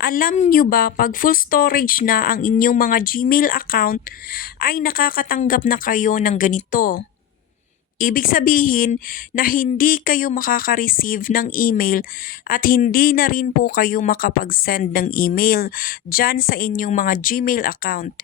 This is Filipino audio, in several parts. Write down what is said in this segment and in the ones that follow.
Alam nyo ba, pag full storage na ang inyong mga Gmail account, ay nakakatanggap na kayo ng ganito. Ibig sabihin na hindi kayo makaka-receive ng email at hindi na rin po kayo makapag-send ng email dyan sa inyong mga Gmail account.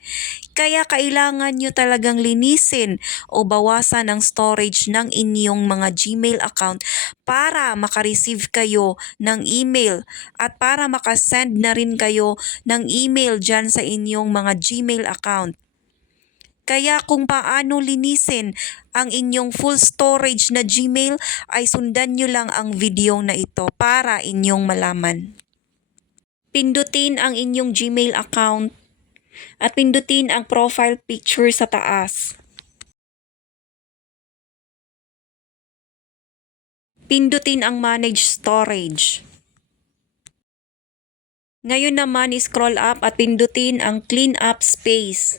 Kaya kailangan nyo talagang linisin o bawasan ang storage ng inyong mga Gmail account para makareceive kayo ng email at para makasend na rin kayo ng email dyan sa inyong mga Gmail account. Kaya kung paano linisin ang inyong full storage na Gmail ay sundan nyo lang ang video na ito para inyong malaman. Pindutin ang inyong Gmail account at pindutin ang profile picture sa taas. Pindutin ang manage storage. Ngayon naman scroll up at pindutin ang clean up space.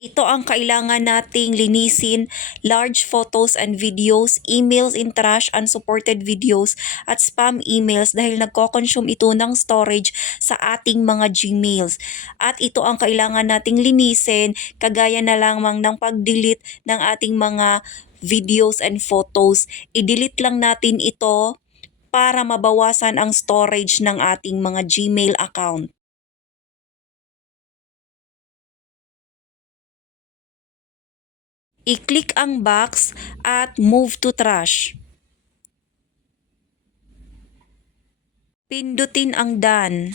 Ito ang kailangan nating linisin: large photos and videos, emails in trash, unsupported videos, at spam emails dahil nagko-consume ito ng storage sa ating mga Gmails. At ito ang kailangan nating linisin kagaya na lamang ng pag-delete ng ating mga videos and photos. I-delete lang natin ito para mabawasan ang storage ng ating mga Gmail account. I-click ang box at move to trash. Pindutin ang done.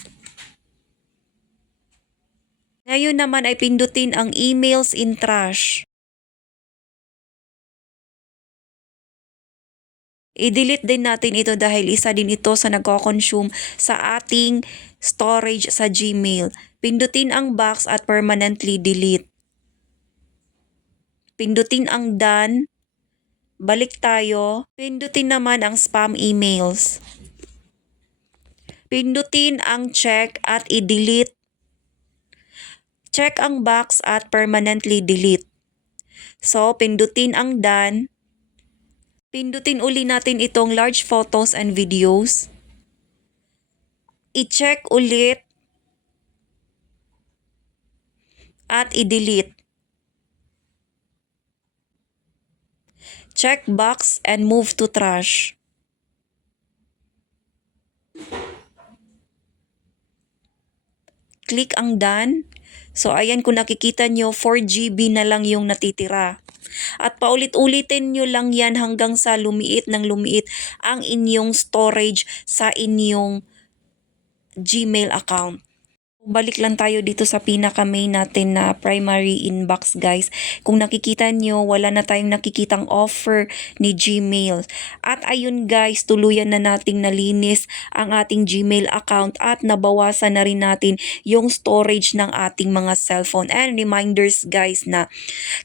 Ngayon naman ay pindutin ang emails in trash. I-delete din natin ito dahil isa din ito sa nagko-consume sa ating storage sa Gmail. Pindutin ang box at permanently delete. Pindutin ang done. Balik tayo. Pindutin naman ang spam emails. Pindutin ang check at i-delete. Check ang box at permanently delete. So, pindutin ang done. Pindutin uli natin itong large photos and videos. I-check ulit at i-delete. Check box and move to trash. Click ang done. So ayan, kung nakikita nyo, 4 GB na lang yung natitira. At paulit-ulitin nyo lang yan hanggang sa lumiit ng lumiit ang inyong storage sa inyong Gmail account. Balik lang tayo dito sa pinaka-main natin na primary inbox, guys. Kung nakikita nyo, wala na tayong nakikitang offer ni Gmail. At ayun guys, tuluyan na nating nalinis ang ating Gmail account at nabawasan na rin natin yung storage ng ating mga cellphone. And reminders guys na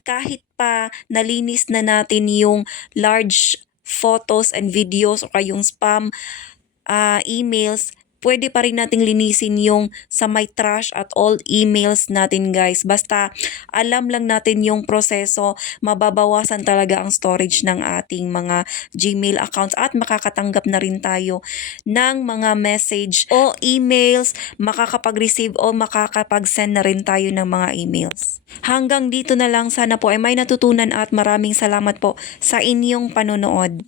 kahit pa nalinis na natin yung large photos and videos o kayong spam emails, pwede pa rin nating linisin yung sa my trash at all emails natin guys. Basta alam lang natin yung proseso, mababawasan talaga ang storage ng ating mga Gmail accounts at makakatanggap na rin tayo ng mga message o emails, makakapag-receive o makakapag-send na rin tayo ng mga emails. Hanggang dito na lang, sana po ay may natutunan at maraming salamat po sa inyong panonood.